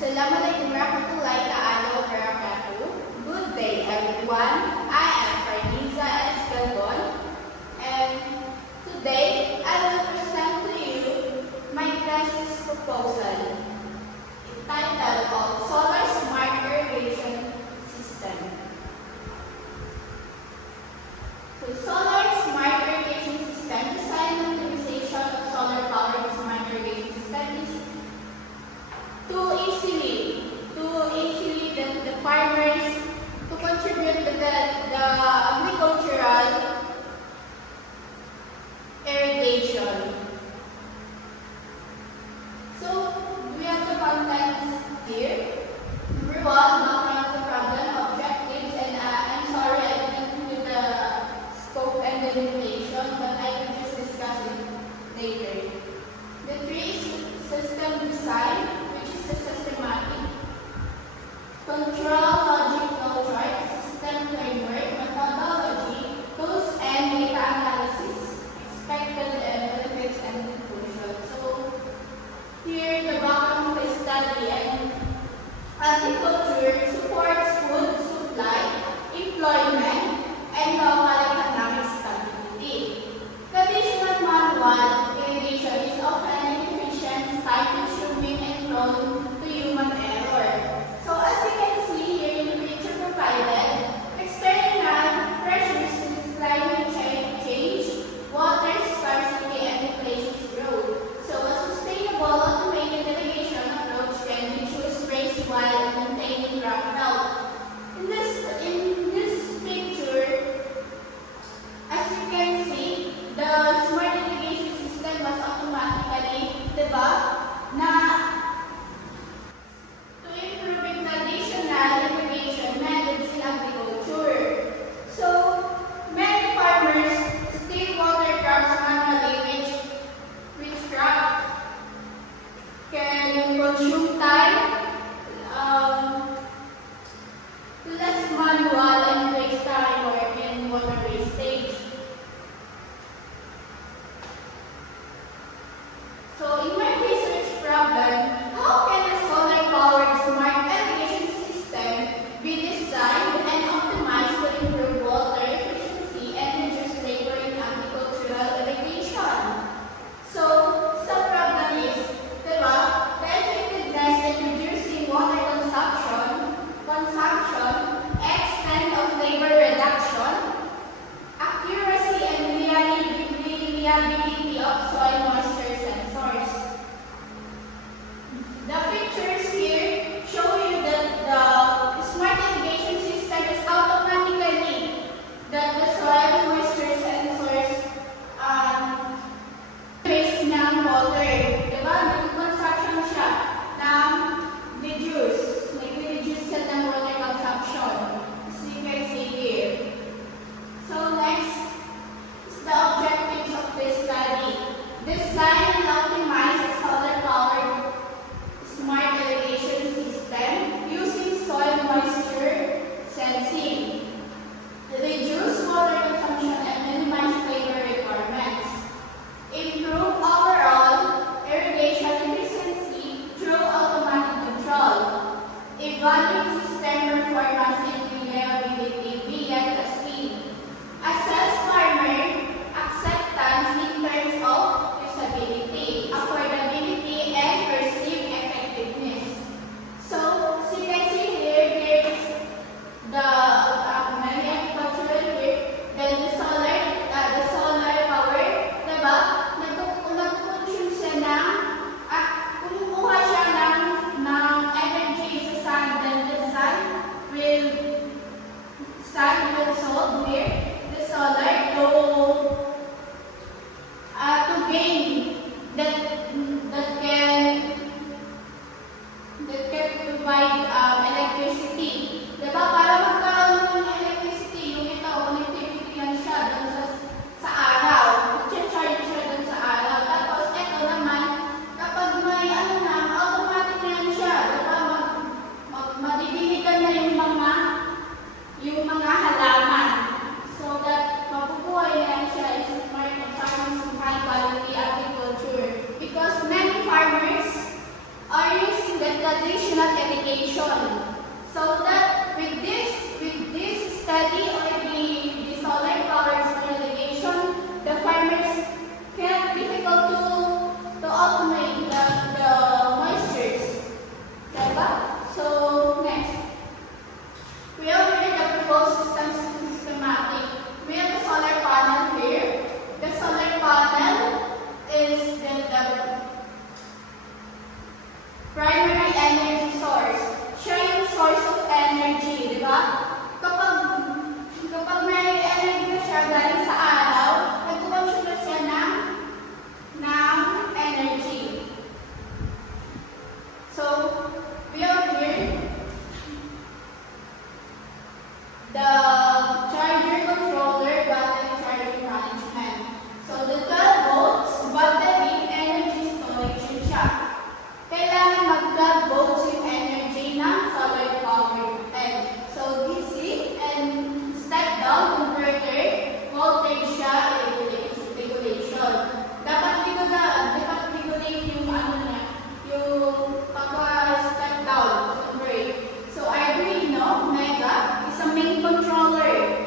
Assalamualaikum warahmatullahi ta'ala wabarakatuh. Good day everyone. I am Farniza S. Galgon, and today I will present to you my thesis proposal entitled of Solar Smart Irrigation System. The Solar Smart Irrigation System, design and utilization of solar powered smart irrigation system is to easily the farmers to contribute to the agricultural irrigation. So we have the contents here. Number one, background of the problem, objectives, and I'm sorry I didn't include the scope and the limitation, but I will just discuss it later. The three is system design, the systematic, control, logic, flowchart, system framework, methodology, tools, and data analysis, expected benefits and conclusion. So here the background of the study and agriculture supports food supply, employment, and local economic stability. Traditional manual irrigation is often inefficient, time-consuming, and prone to human error. So as you can see here in the picture provided, external pressures to climate change, water scarcity, and population growth. So a sustainable automated irrigation approach can be raised while maintaining crop health. In this picture, as you can see, the smart irrigation system was automatically developed to improving traditional irrigation methods in agriculture. So many farmers still water crops manually, which crops can consume time, less manual, and waste time or in water wastage. So in my research problem, how can a solar-powered smart irrigation system be designed and optimized to improve water efficiency and reduce labor in agricultural irrigation? So some problem is, the effectiveness in reducing water consumption, extent of labor reduction, accuracy and reliability of soil moisture sensors. The pictures here show you that the smart irrigation system is automatically that the soil moisture sensors trace ng water. Diba? Nag-consumption siya ng reduce. Nag-reduce siya ng water consumption. As you can see here. So next is the objectives of this study. Design and optimize solar-powered smart Primary energy source. Siya yung source of energy, di ba? Kapag may energy na siya galing sa araw, nagkukonsume siya ng energy. So, we have here the charger controller, battery charging management. So, the 12 volts battery energy storage yun siya. Kailangan mag-12 volts yung energy ng solar power and so DC and step down converter voltage siya regulation. Dapat regulate yung niya, yung pagka-step down convert. So Arduino Mega is a main controller.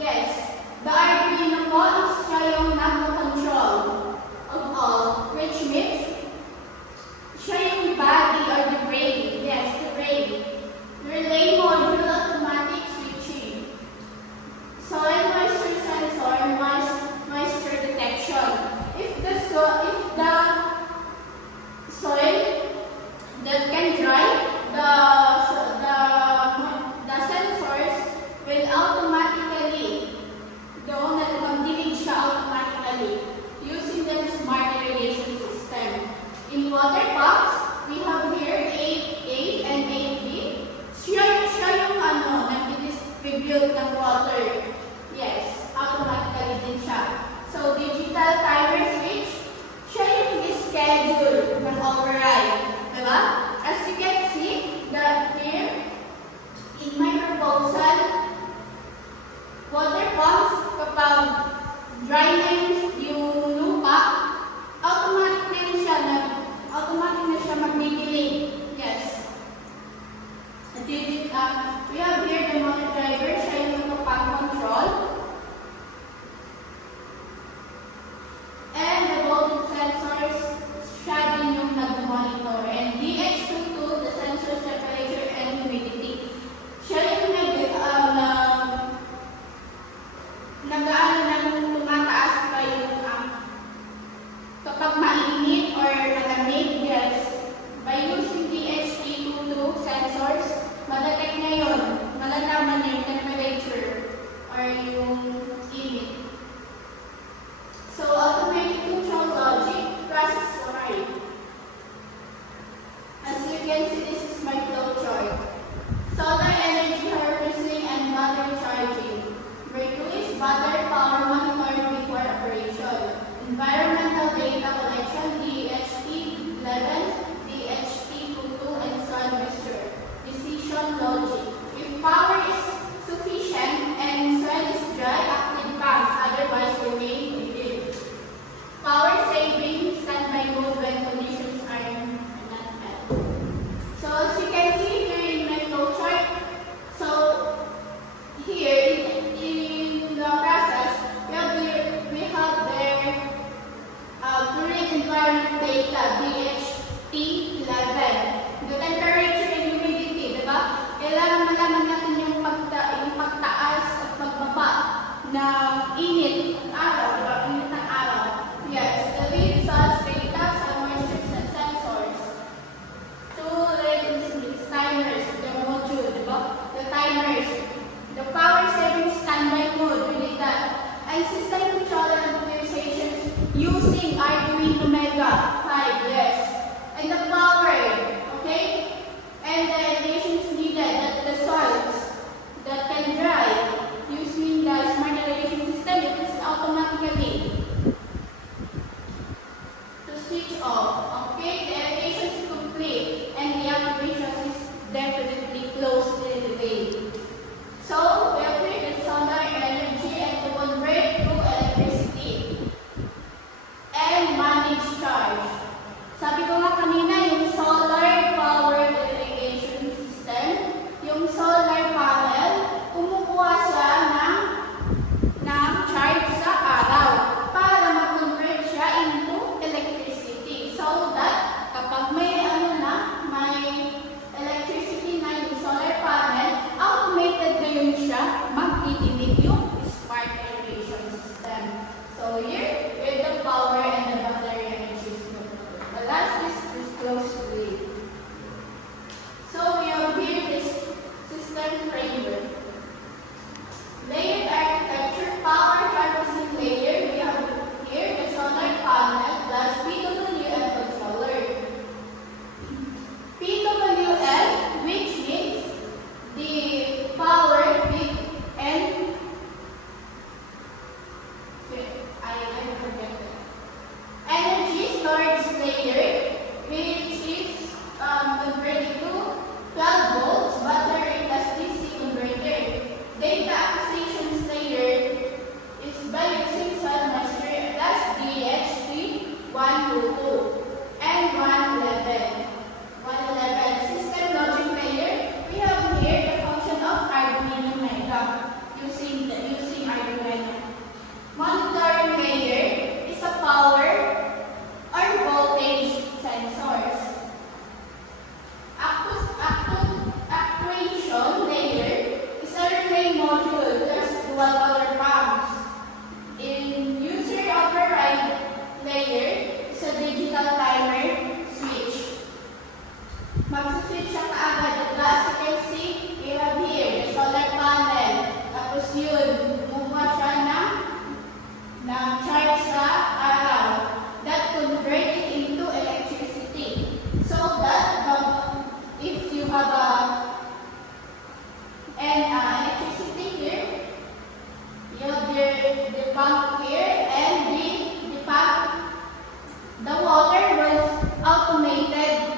Yes, the Arduino po is siya yung nagko-control of all, which means siya yung body or the brain. Yes, the brain. Relay module automatic switching. Soil moisture sensor, moisture detection. If the soil that can dry, the sensors will automatically magdilig siya automatically using the smart irrigation system. In water pumps, we have here 8A and 8B. Siya yung nag-distribute ng water. Yes, automatically din siya. So, digital timer switch, siya yung schedule ng override. Diba? As you can see, here, in my proposal, water pumps, kapag dry na yung lupa, automatic na siya magdidilig. Yes. We have here the motor driver, siya yung pump control. And the voltage sensors, siya din yung nag-monitor. And DH22, the sensor temperature and humidity. Siya yung tumataas pa yung kapag mainit or malamig, yes. By using DH22 sensors, madetect na yun. Malalaman na yung temperature or yung init. So, automatic control logic process summary. As you can see, this is my flow chart. Solar energy harvesting and battery charging. Number 2 is battery power monitoring before operation. Environmental data collection, DHT11, DHT22, and soil moisture. Decision logic. If power is sufficient and soil is dry, active pumps, otherwise remain needed. Power saving, standby mode when conditions are not met. So as you can see here in my flow chart, so here in the process, we have their current environment data, DHT11. The temperature and humidity, diba? Kailangan malaman natin yung pagtaas at pagbaba ng init ng araw, diba? Init ng araw. Yes, the lead salts data sa moisture sensors. 2 readings timers, the module, diba? The timers. The power saving standby mode, really that. And system controller and optimizations using Arduino Mega 5, yes. And the power, okay? And the irrigations needed, the salts that can dry using the smart irrigation system, it is automatically Mag-switch siya kaagad. Diba? As you can see, we have here the solar panel. Tapos yun, kumuha siya ng charge sa araw. That convert it into electricity. So that if you have electricity here, you have the pump here, and the pump, the water was automated.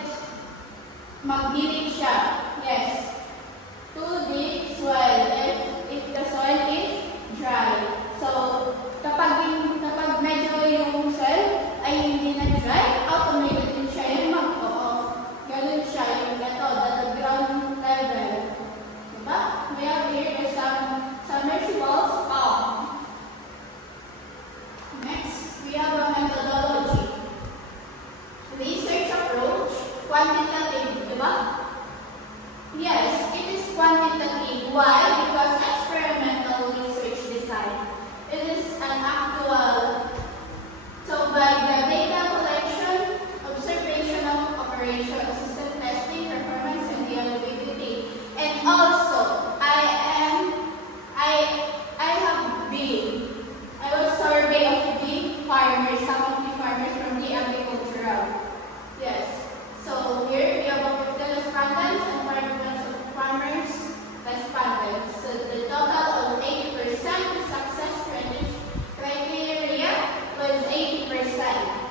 Magdilig siya. Yes. To the soil. If the soil is dry. So, kapag medyo yung soil ay hindi na dry, automated din siya yung mag-off. Ganun siya yung ito, the ground level. Diba? We have here some submersibles pump. Next, we have a methodology. Research approach, quantitative, diba? Yes, it is quantitative. Why? Because experimental research design. It is an actual. So by the data collection, observation of operation, system testing, performance, and reliability. And also, I was survey of the farmers, some of the farmers from the agricultural. Yes. So here we have the respondents and farmers respondents. So the total of 80% success criteria was 80%.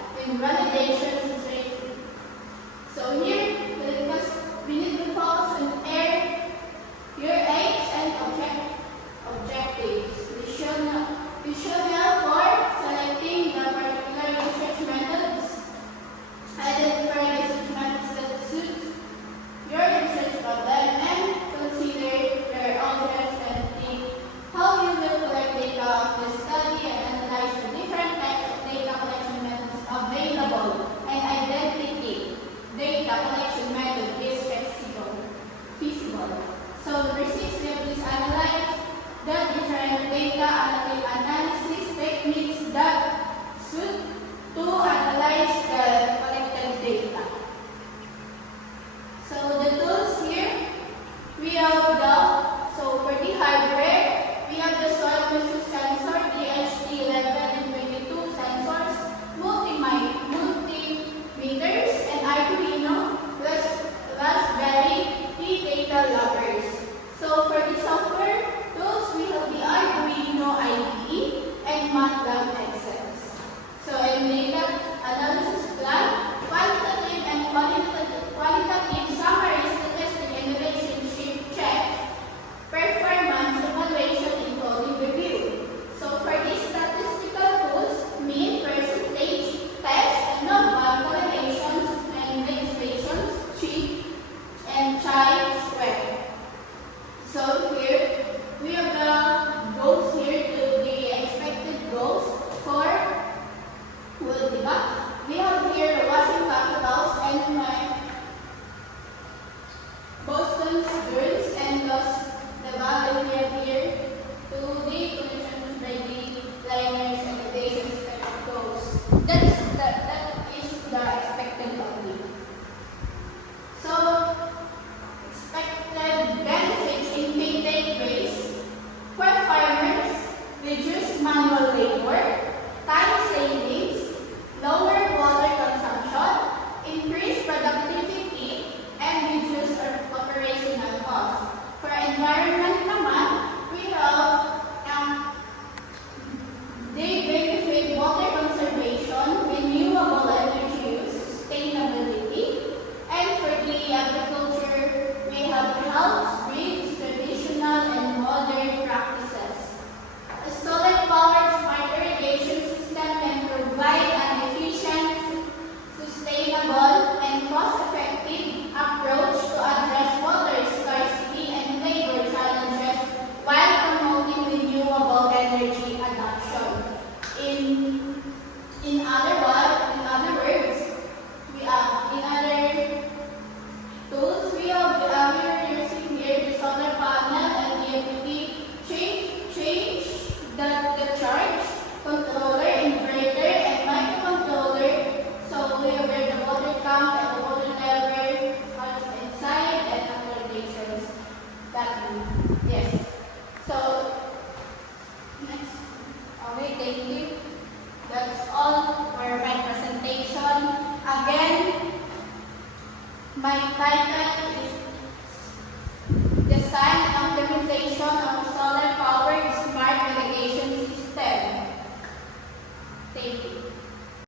title is